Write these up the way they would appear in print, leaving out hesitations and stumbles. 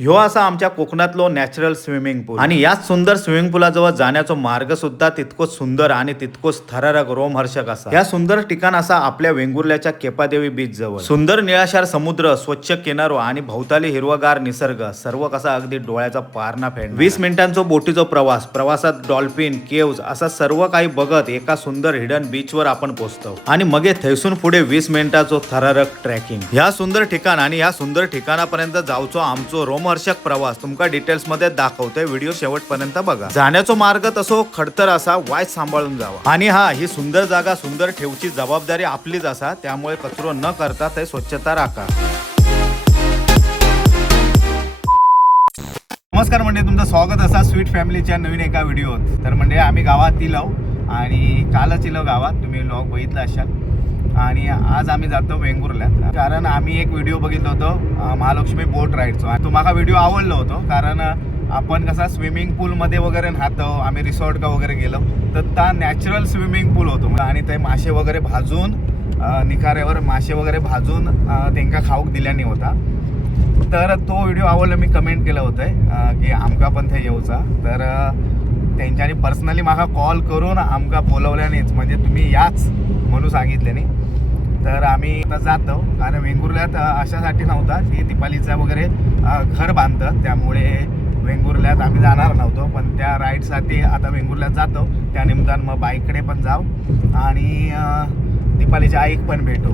ह्यो असा आमच्या कोकणातलो नॅचरल स्विमिंग पूल आणि याच सुंदर स्विमिंग पूलाजवळ जाण्याचा मार्ग सुद्धा तितकोच सुंदर आणि तितकोच थरारक रोमहर्षक असा. या सुंदर ठिकाण असा आपल्या वेंगुर्ल्याच्या केपादेवी बीच जवळ. सुंदर निळाशार समुद्र, स्वच्छ किनारो आणि भोवताली हिरवागार निसर्ग सर्व कसा अगदी डोळ्याचा पारणा फेड. 20 मिनिटांचा बोटीचा प्रवास, प्रवासात डॉल्फिन, केव्ज असा सर्व काही बघत एका सुंदर हिडन बीचवर आपण पोहोचतो आणि मग थैसून पुढे 20 मिनिटाचो थरारक ट्रेकिंग. ह्या सुंदर ठिकाण आणि ह्या सुंदर ठिकाणापर्यंत जाऊचो आमचो रोमहर्षक प्रवास तुमका डिटेल्स मध्ये दाखवतोय. व्हिडिओ शेवटपर्यंत बघा. जाण्याचा मार्ग तसो खडतर असा, वाय सांभाळून जावा. आणि हा ही सुंदर जागा सुंदर ठेवची जबाबदारी आपलीच असा, त्यामुळे कचरो न करता ते स्वच्छता राखा. नमस्कार म्हणजे तुमचं स्वागत असा स्वीट फॅमिलीच्या नवीन एका व्हिडिओत. तर म्हणजे आम्ही गावात इलो आणि कालच इलो गावात, तुम्ही व्लॉग बघितला असाल. आणि आज आम्ही जातो वेंगुर्ल्यात, कारण आम्ही एक व्हिडिओ बघितलो होतो महालक्ष्मी बोट राईडचा. तो मला व्हिडिओ आवडलो होतो, कारण आपण कसा स्विमिंग पूलमध्ये वगैरे राहतो, आम्ही रिसॉर्ट का वगैरे गेलो तर त्या नॅचरल स्विमिंग पूल होतो आणि ते मासे वगैरे भाजून निखाऱ्यावर मासे वगैरे भाजून त्यांना खाऊक दिल्याने होता. तर तो व्हिडिओ आवडला, मी कमेंट केलं होतं की आमका पण ते येऊचा. तर त्यांच्यानी पर्सनली मला कॉल करून आमका बोलवल्यानेच, म्हणजे तुम्ही याच म्हणून सांगितल्याने. तर आम्ही आता जातो, कारण वेंगुर्ल्यात अशासाठी नव्हता की दीपालीचा वगैरे घर बांधतं, त्यामुळे वेंगुर्ल्यात आम्ही जाणार नव्हतो. पण त्या राईडसाठी आता वेंगुर्ल्यात जातो, त्या निमित्तानं मग बाईकडे पण जाऊ आणि दीपालीच्या आईक पण भेटू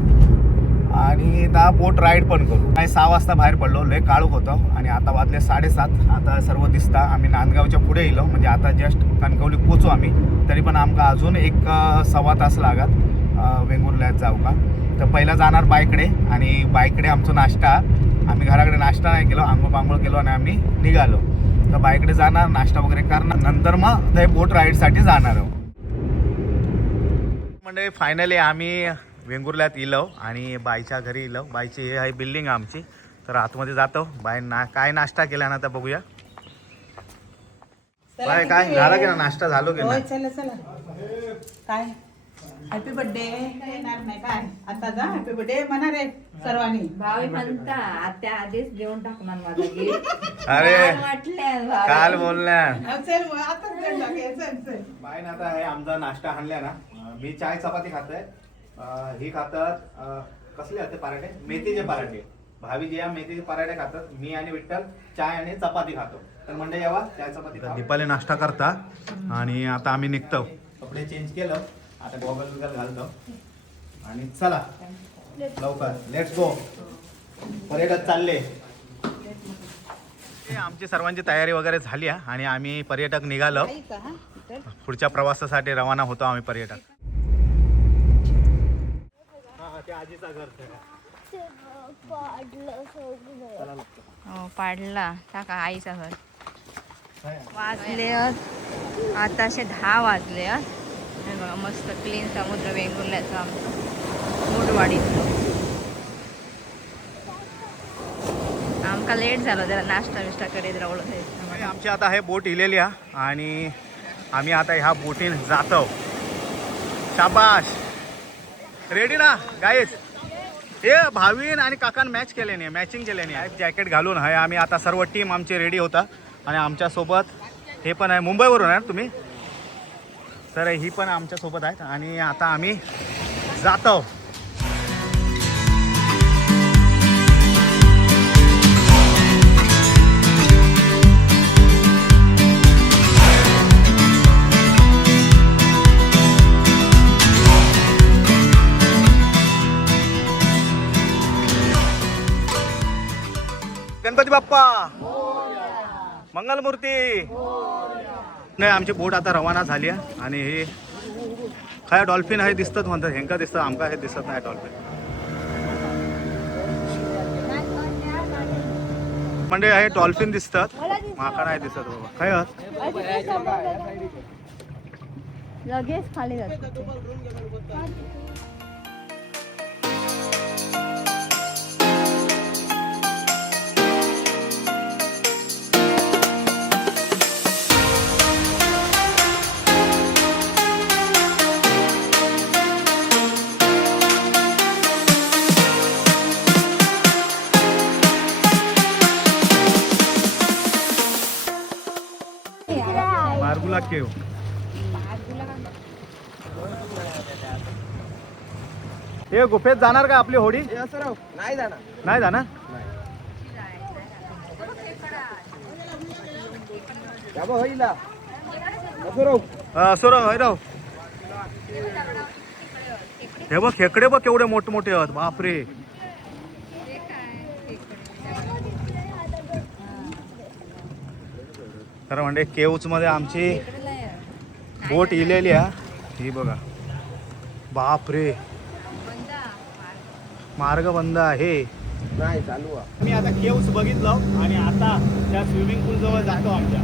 आणि त्या बोट राईड पण करू. काही 6 वाजता बाहेर पडलो, लय काळोख होतो आणि आता वाजले 7:30. आता सर्व दिसता. आम्ही नांदगावच्या पुढे येलो, म्हणजे आता जस्ट कणकवली पोचू आम्ही. तरी पण आमका अजून 1-1.25 तास लागत वेंगुर्ल्यात जाऊ का. तर पहिला जाणार बाईकडे आणि बाईकडे आमचा नाश्ता. आम्ही घराकडे नाश्ता नाही केलो, आंघोळ पांघोळ केलो आणि आम्ही निघालो. तर बाईकडे जाणार, नाश्ता वगैरे करणार, नंतर मग ते बोट राईडसाठी जाणार आहोत. म्हणजे फायनली आम्ही वेंगुर्ल्यात इलो आणि बाईच्या घरी इलो. बाईची हे आहे बिल्डिंग आमची. तर आतमध्ये जातो. बाई काय नाश्ता केला ना, आता बघूया. बाय काय झालं की ना, नाश्ता झालो की ना? चला चला. काय हॅपी बर्थडे येणार नाही काय? आता जा हॅपी बर्थडे म्हणा रे सर्वांनी. भावी म्हणता आता आधीच देऊन टाकणार माझा गिफ्ट. अरे म्हटलं काल बोलल्या चल मग आता देऊन टाकूया. चल चल. बाई ना, आता हे आमचा नाश्ता आणल्या ना. मी चाय चपाती खातोय, ही खातात कसले होते पराठे, मेथीचे पराठे. भावी जे मेथीचे पराठे खातात, मी आणि विठ्ठल चाय आणि चपाती खातो. तर म्हणजे यावा चाय चपाती. दीपाली नाश्ता करता आणि आता आम्ही निघतो. कपडे चेंज केलं, आता गॉगल बिगल घालतो आणि चला लवकर लेट्स गो. पर्यटक चालले. आमची सर्वांची तयारी वगैरे झाली आहे आणि आम्ही पर्यटक निघालो. पुढच्या प्रवासासाठी रवाना होतो आम्ही पर्यटक. आजीचा घर पाडला टाका आईचा घर. वाजले आताशे 10 वाजले. बघा मस्त क्लीन समुद्र वेंगुर्ल्याचं आमचं मोठवाडीचं. आमका लेट झालं, जरा नाश्ता बिष्टा करीत राहिलो. आमची आता हे बोट इलेली आहे आणि आम्ही आता ह्या बोटीन जातो. शाबाश, रेडी ना गाईज? हे भावीन आणि काकान मॅच केल्याने, मॅचिंग केल्याने लाईफ जॅकेट घालून आहे आम्ही. आता सर्व टीम आमची रेडी होता आणि आमच्यासोबत हे पण आहे, मुंबईवरून आहे तुम्ही, तर ही पण आमच्यासोबत आहेत आणि आता आम्ही जातो. गणपती बाप्पा मंगलमूर्ती. नाही, आमची बोट आता रवाना झाली आहे आणि हे काय डॉल्फिन आहे दिसतात म्हणतात, हेंका दिसतं, आमका हे दिसत नाही डॉल्फिन. म्हणजे हे डॉल्फिन दिसतात, माका नाही दिसत बाबा. काय लगेच खाली जातो. बारगुला केव. हे गुफेत जाणार का आपली होडी? नाही जाणार. नाही जाणार. राव हे बघ खेकडे बघ केवढे मोठे मोठे आहेत. बापरे. तर म्हणजे केव्ज मध्ये आमची बोट इलेली आहे ही बघा. बापरे मार्ग बंद आहे. नाही चालू आहे. मी आता केव्स बघितलं आणि आता त्या स्विमिंग पूल जवळ जातो आमच्या.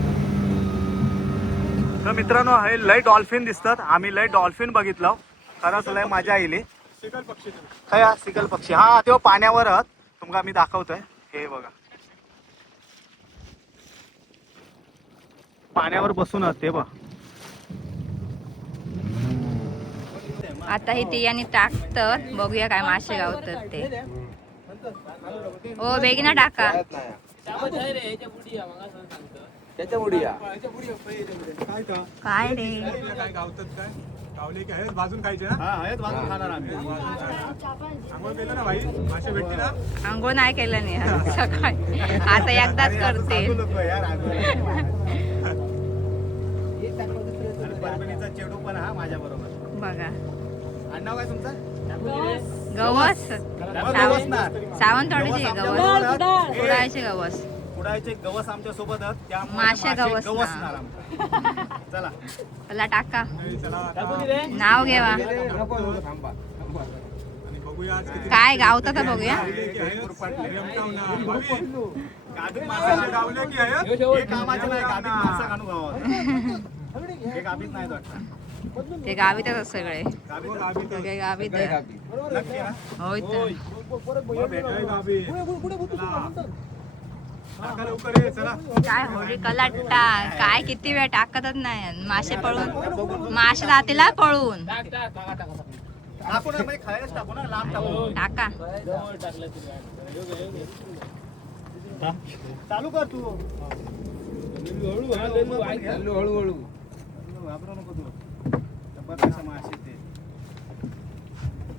तर मित्रांनो हे लय डॉल्फिन दिसतात. आम्ही लय डॉल्फिन बघितलं. खरंच लय मजा आली. काय सिगल पक्षी. हा तेव्हा पाण्यावर आहात तुमका मी दाखवतोय. हे बघा पाण्यावर बसून आहात ते बघ. आता ही तियानी टाकतात बघूया काय मासे गावतात ते. ओ बेगिना टाका. त्याच्या बुडी काय रे काय गावतात काय गावले की आहेत भाजून खायचे ना. हा आहेत बाजून खाणार आम्ही. आंघोळ केलं ना भाई मासे भेटते ना. आंघोळ नाही केलं नाही सकाळी. आता एकदाच करते. परभणीचा चेडू पण हा माझ्या बरोबर. बघा आडनाव काय तुमचं? गवस सावंतवाडीचे गवस. गवस कुडाळचे गवस. कुडाळचे गवस आमच्या सोबत आहेत. त्यामुळे मासे गवस गवसणार आमचं. चला त्याला टाका चला आता नाव घेवा. आणि बघूया आज किती काय गावतात बघूया. गादीत माणसं गावले की आहेत. हे कामाचे नाही. गादीत माणसं काढू गावात. हे गादीत नाही वाटतं. ते गावीतच सगळे. गादीत सगळे गावीत नक्की ना? होय तर. काय होडी कलाट्टा काय किती वेळ टाकतच नाही. मासे पळून मासे जातीला पळून टाकू ना म्हणजे खायच टाकू ना. लांब टाकू. टाका. चालू कर तू. हळूहळू घाबरू नको तू. जबरदस्त मासे ते.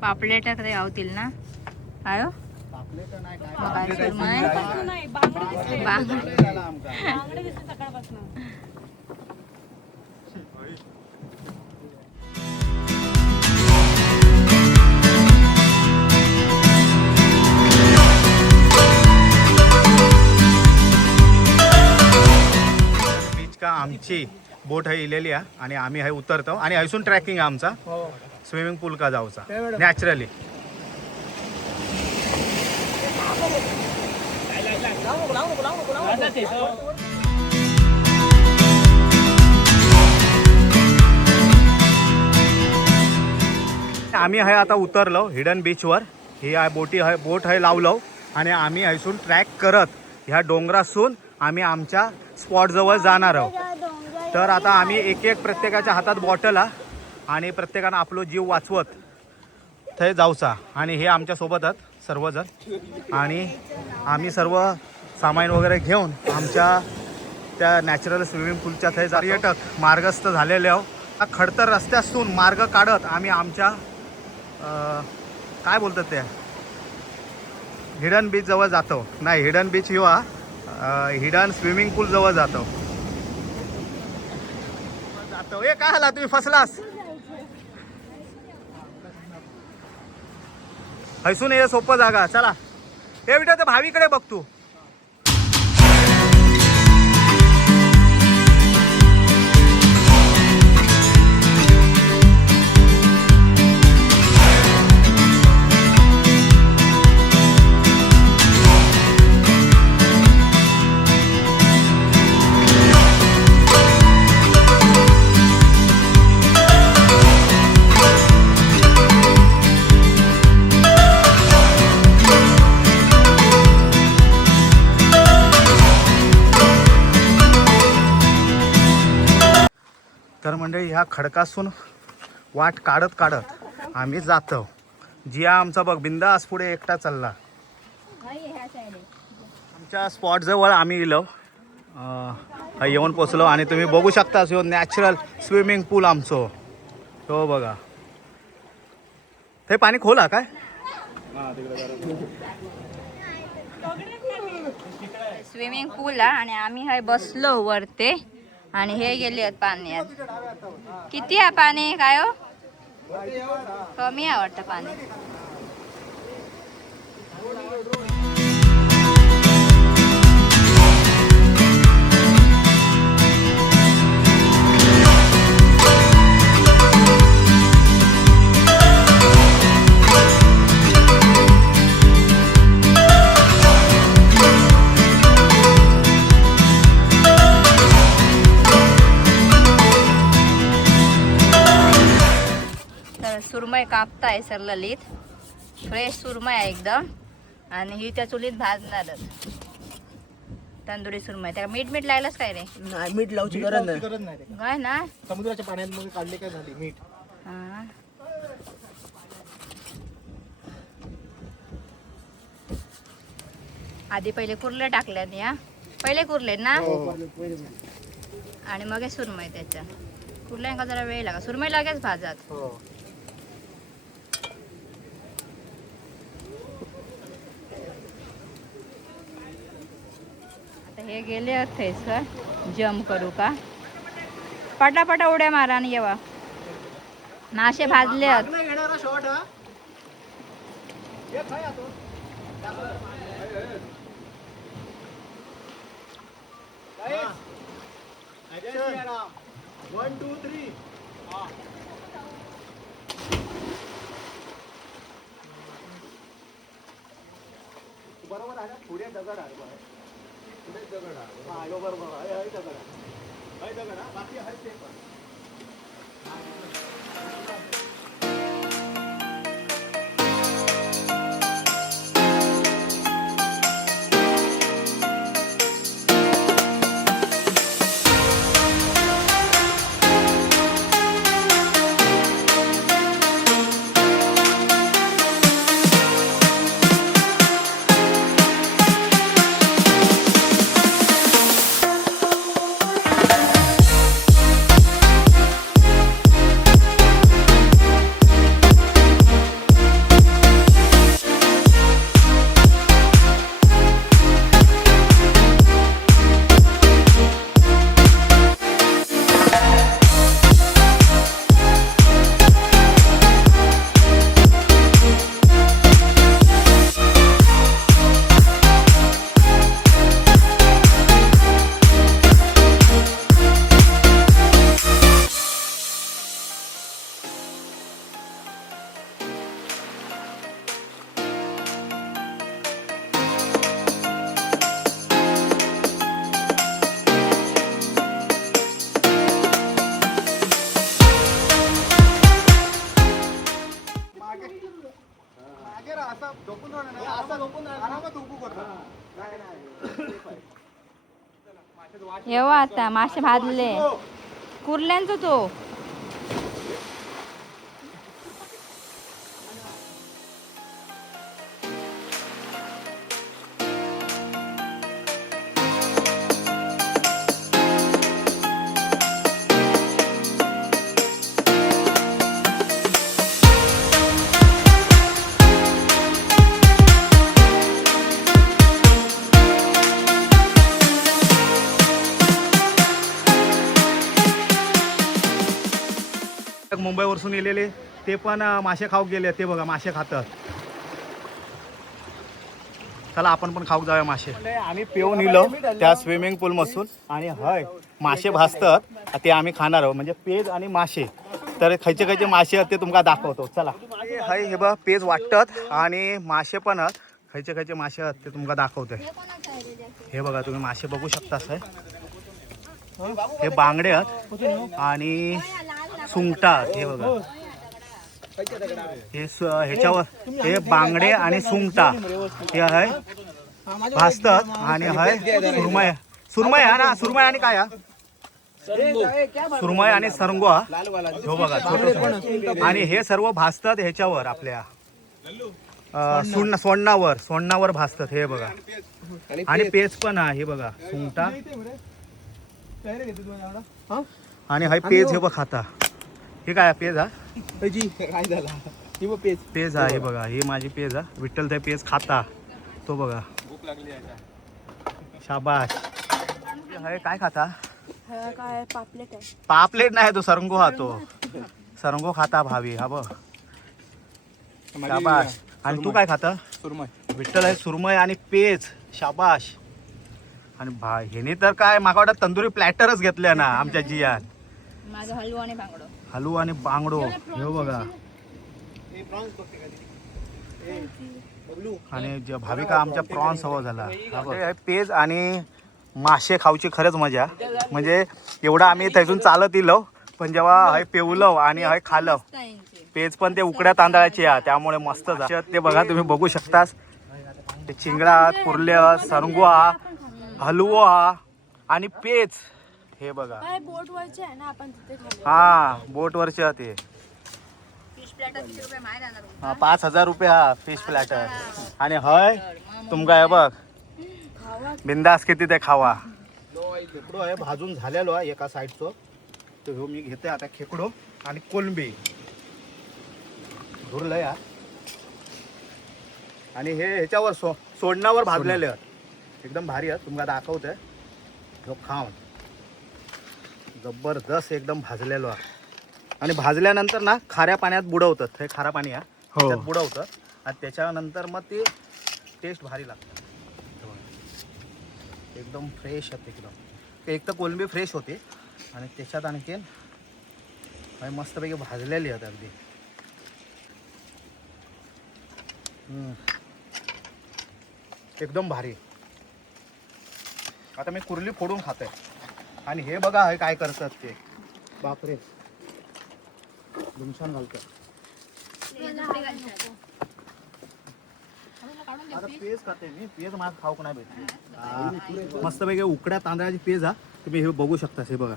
पापलेट कधी गावतील ना. काय हो? पापलेट नाही काय. मग काय सुरमई? बांगडे झाला आमका. बीच का आमची बोट आहे इलेली आहे आणि आम्ही आहे उतरतो आणि हयसून ट्रॅकिंग आहे आमचा. स्विमिंग पूल का जाऊचा नॅचरली. आम्ही आहे आता उतरलो हिडन बीचवर. ही आहे बोट आहे लावलो आणि आम्ही हयसून ट्रॅक करत ह्या डोंगरासून आम्ही आमच्या स्पॉट जवळ जाणार आहोत. तर आता आम्ही एक एक प्रत्येकाच्या हातात बॉटल आणि प्रत्येकानं आपलो जीव वाचवत थंय जाऊचा. आणि हे आमच्या सोबत आहेत सर्वजण आणि आम्ही सर्व सामान वगैरे घेऊन आमच्या त्या नॅचरल स्विमिंग पूलच्या थंय पर्यटक मार्गस्थ झालेले आहोत. खडतर रस्त्यातून मार्ग काढत आम्ही आमच्या काय बोलतात त्या हिडन बीच जवळ जातो. नाही हिडन बीच किंवा हिडन स्विमिंग पूल जवळ जातो. ए काय झाला तुम्ही फसलास. हैसून ये सोपं जागा. चला हे बेटा ते भावीकडे बघ तू. तर म्हणजे ह्या खडकासून वाट काढत काढत आम्ही जातो. जिया आमचा बघ बिंदास पुढे एकटा चालला. आमच्या स्पॉट जवळ आम्ही गेलो. येऊन पोचलो आणि तुम्ही बघू शकता ह्यो नॅचरल स्विमिंग पूल आमचो तो बघा. ते पाणी खोल हा काय स्विमिंग पूल आणि आम्ही हाय बसलो वरते आणि हे गेले आहेत पाण्यात. किती आहे पाणी काय हो? कमी आहे वाटतं पाणी. सुरमई कापताय सर ललित. फ्रेश सुरमई आहे एकदम आणि ही त्या चुलीत भाजणारच तंदुरी सुरमई. त्याला मीठ मीठ लायलाच काय रे? नाही मीठ लावची गरज नाही. काय ना समुद्राच्या पाण्यात मग काढले काय झाली मीठ. हा. आधी पहिले कुर्ले टाकल्यात या पहिले कुर्ले ना आणि मग हे सुरमई त्याच्या कुर्ल्यांका जरा वेळ लागा. सुरमई लगेच भाजत. हे गेले थंयसर जम करू का पटापटा उड्या मारा आणि येवा. मासे भाजले आहेत. बरोबर आहे. पुढे दगड आहे बरोबर आहे दगड बाकी आहे ते पण. येवा आता मासे भाजले कुर्ल्यांचं तो. मुंबईवरून येलेले ते पण मासे खाऊक गेले. ते बघा मासे खातात. चला आपण पण खाऊक जाऊया मासे. आम्ही पिऊन इलो त्या स्विमिंग पूल मसून आणि हय मासे भाजतात ते आम्ही खाणार आहोत. म्हणजे पेज आणि मासे. तर खयचे खयचे मासे आहेत ते तुमका दाखवतो. चला हय हे बघ पेज वाटतात आणि मासे पण आहेत. खयचे खयचे मासे आहेत ते तुमका दाखवते. हे बघा तुम्ही मासे बघू शकता. हे बांगडे आहेत आणि सुंगटा. हे बघा हे ह्याच्यावर हे बांगडे आणि सुंगटा हे आहे भाजतात आणि आहे सुरमई. सुरमई आहे ना. सुरमई आणि काय सुरमई आणि सरंगो हा. हो बघा छोटं आणि हे सर्व भाजतात ह्याच्यावर आपल्या सोंडावर भाजतात हे बघा. आणि पेज पण आहे हे बघा सुंगटा. आणि हा पेज हे बघ खाता. हे काय पेज हा काय झाला ही बघ पेज पेज आहे हे बघा. ही माझी पेज हा. विठ्ठल ते पेज खाता तो बघा. शाबाश. हे काय खाता? काय पापलेट आहे. पापलेट नाही तो सरंगो हा. तो सरंगो खाता भावी हा बघ. शाबाश. आणि तू काय खाता? सुरमई विठ्ठल आहे सुरमई आणि पेज. शाबाश. आणि ह्याने तर काय मागा वाटत तंदुरी प्लॅटरच घेतल्या ना आमच्या जियान. माझा हलवा आणि बांगडो. हलवा आणि बांगडो हे बघा. आणि भाविका आमच्या प्रॉन्स हवा झाला. हे पेज आणि मासे खाऊची खरंच मजा. म्हणजे एवढं आम्ही थैसून चालत इलो पण जेव्हा हे पेवलो आणि हे खाल्लं पेज पण ते उकड्या तांदळाची आहे त्यामुळे मस्त ते बघा तुम्ही बघू शकतास. ते चिंगडा कुर्ल्या सरंगवा हलवो हा आणि पेज हे बघा. बोट वरचे आहे ना आपण तिथे खाल्ले. हा बोट वरचे ते फिश प्लॅटर किती रुपये माहिती आहे ना तुमका? 5,000 रुपये हा फिश प्लॅटर. आणि हय तुमका हे बघ बिंदास किती ते खावा. खेकडो आहे भाजून झालेलो आहे एका साईडचं. तो मी घेते आता खेकडो आणि कोलंबी धुरलंय हा. आणि हे ह्याच्यावर सोडण्यावर भाजलेले आहेत एकदम भारी आहे. तुमका दाखवतोय जो खाऊन जबरदस्त एकदम भाजलेलो आहे. आणि भाजल्यानंतर ना खाऱ्या पाण्यात बुडवतात. हे खारा पाणी आहे त्याच्यात बुडवतात आणि त्याच्यानंतर मग ते टेस्ट भारी लागतं. एकदम फ्रेश आहे एकदम. ते एक तर कोलंबी फ्रेश होते आणि त्याच्यात आणखीन मस्तपैकी भाजलेली आहेत अगदी. एकदम भारी. आता मी कुर्ली फोडून खातोय. आणि हे बघा हे काय करतात ते. बापरे धुमशान घालतात. आता पेज खाते मी. पेज मला खाऊक नाही भेटली. मस्तपैकी उकड्या तांदळाची पेज हा. तुम्ही हे बघू शकता. हे बघा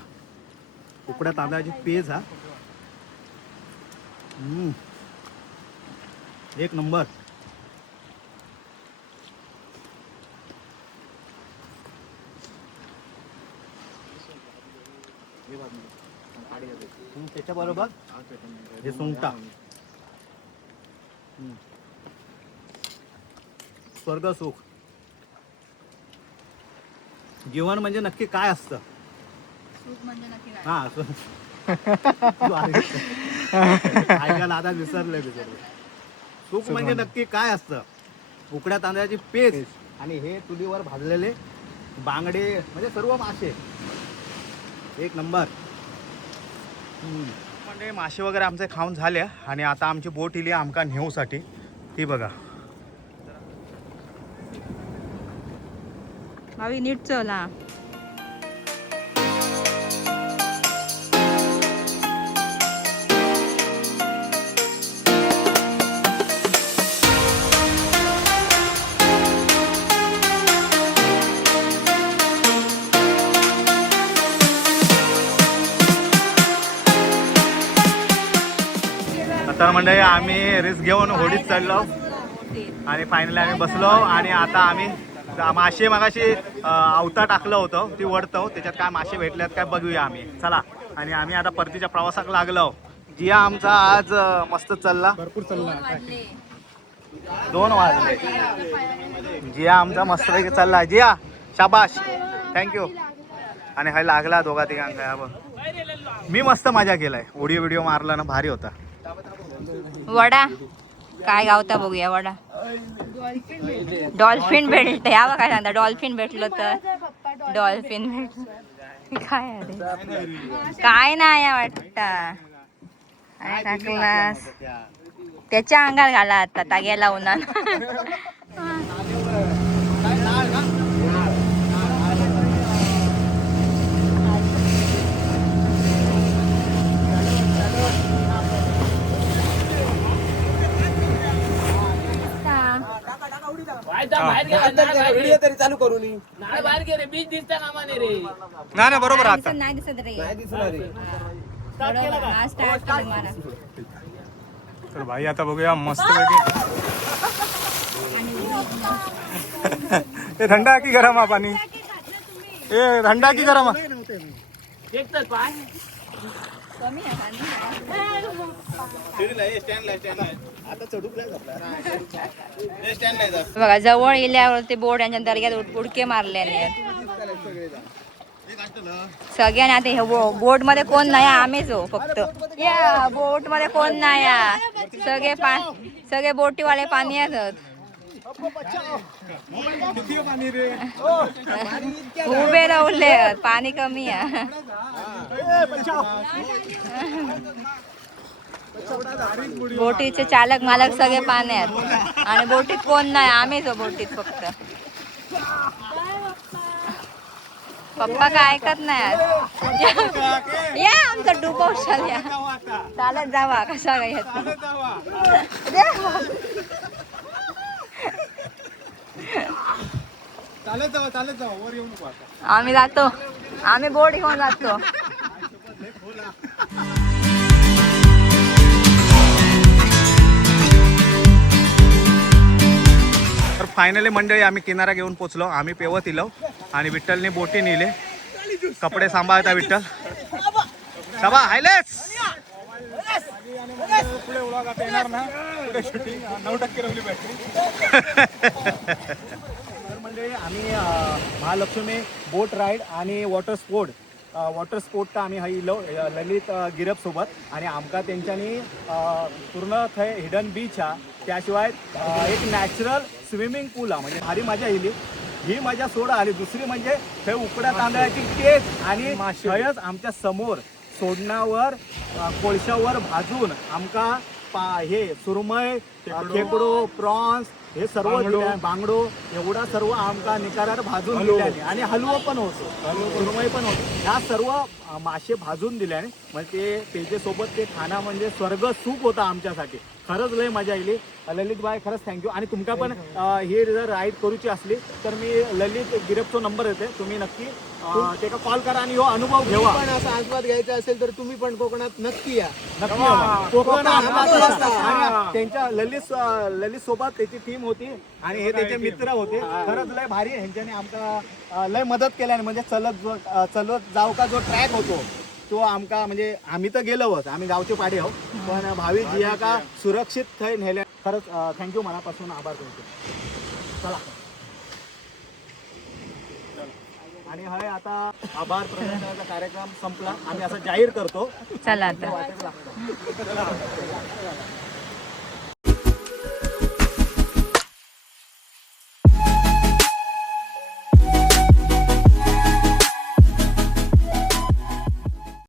उकड्या तांदळाची पेज हा. एक नंबर. त्याच्याबरोबर हे सुंगटा स्वर्ग सुख. जेवण म्हणजे नक्की काय असतं? सूप म्हणजे नक्की काय? ऐकायला आता विसरले. सुख म्हणजे नक्की काय असतं? उकड्या तांदळाची पेज आणि हे चुलीवर भाजलेले बांगडे म्हणजे सर्व मासे एक नंबर. म्हणजे मासे वगैरे आमचे खाऊन झाले आणि आता आमची बोट इली आमका नेऊसाठी. ती बघा भावी नीट चल हा. तर म्हणजे आम्ही रिस्क घेऊन होडीत चढलो आणि फायनली आम्ही बसलो. आणि आता आम्ही मासे मगाशी अवता टाकलं होतं ती वडतो त्याच्यात काय मासे भेटल्यात काय बघूया आम्ही. चला. आणि आम्ही आता परतीच्या प्रवासाक लागलो. जिया आमचा आज मस्त चालला. भरपूर चालला. 2 वाजले. जिया आमचा मस्तपैकी चालला. जिया शाबाश थँक्यू. आणि हा लागला दोघा तिघांका. बघ मी मस्त मजा केलाय. व्हिडिओ मारला ना भारी होता. वडा काय गावता बघूया. वडा डॉल्फिन भेटते. यावं काय सांगता डॉल्फिन भेटलं तर. डॉल्फिन भेटलं काय अरे काय नाही वाटतं. काय टाकलास त्याच्या अंगात घाला आता ताग्याला उन्हात. व्हिडिओ तरी चालू करू नी. नाही बरोबर आता नाही दिसत रे. नाही दिसणार रे. बरोबर. हा स्टार्ट केला मला. तर भाई आता बघूया मस्त पैकी हे थंड आहे की गरम आहे पाणी ए थंड आहे की गरम आहे एक तर पाय कमी आहे पाणी. आता चढूक नाही स्टँड नाही जात. बघा जवळ गेल्यावर ते बोट यांच्या दर्ग्यात उडके मारल्याने सगळ्यांनी आता हे बोट मध्ये कोण नाही आम्हीच हो फक्त या बोट मध्ये कोण नाही सगळे बोटीवाले पाणी येतात उभे राहले पाणी कमी आहे बोटीचे चालक मालक सगळे पाण्यात आणि बोटीत कोण नाही आम्हीच हो बोटीत फक्त पप्पा काय ऐकत नाही आज. या आमचा डुबवशाल या चालत जावा कसा काय चालत जावा वर येऊ नको आता आम्ही जातो आम्ही बोट घेऊन जातो तर फायनली मंडळी आम्ही किनारा घेऊन पोचलो. आम्ही पेवत इलो आणि विठ्ठलने बोटी नेले. कपडे सांभाळता विठ्ठल सबा हायलेस पुढे उडा आता येणार ना पुढे शूटिंग 9% रवली बॅटरी तर म्हणजे आम्ही महालक्ष्मी बोट राईड आणि वॉटर स्पोर्टचा आम्ही हा इलो ललित गिरप सोबत आणि आमका त्यांच्यानी पूर्ण थंय हिडन बीच हा त्याशिवाय एक नॅचरल स्विमिंग पूल हा म्हणजे भारी मजा येईल. ही मजा सोडा आली. दुसरी म्हणजे थंय उकड्या तांदळाची केस आणि थंयच आमच्या समोर सोडण्यावर कोळशावर भाजून आमका हे सुरमय खेकडो प्रॉन्स हे सर्व दिल्या बांगडो एवढा सर्व आमका निकारार भाजून दिल्याने आणि हलवं पण होतो सुरमई पण होतो. ह्या सर्व मासे भाजून दिल्याने म्हणजे त्याच्यासोबत ते खाना म्हणजे स्वर्ग सुख होता आमच्यासाठी. खरंच लय मजा येईल. ललित भाई खरंच थँक्यू. आणि तुमका पण ही जर राईड करूची असली तर मी ललित गिरपचो नंबर येते तुम्ही नक्की त्याला कॉल करा आणि हो अनुभव घेवा. पण असा आस्वाद घ्यायचा असेल तर तुम्ही पण कोकणात नक्की या. नक्की यावं. कोकण आणि त्यांच्या ललित सोबत त्याची टीम होती आणि हे त्याचे मित्र होते. खरंच लय भारी ह्यांच्याने आमका लय मदत केल्याने म्हणजे चलत जाऊ का जो ट्रॅक होतो तो आमका म्हणजे आम्ही तर गेलोच आम्ही गावचे पाडे आहो पण भावी जिया का सुरक्षित थंय नेल्या. खरंच थँक्यू मनापासून आभार तुमचे. चला आणि हय आता आभार प्रदर्शनाचा कार्यक्रम संपला. आम्ही असं जाहीर करतो चला आता वाटेत लागतो.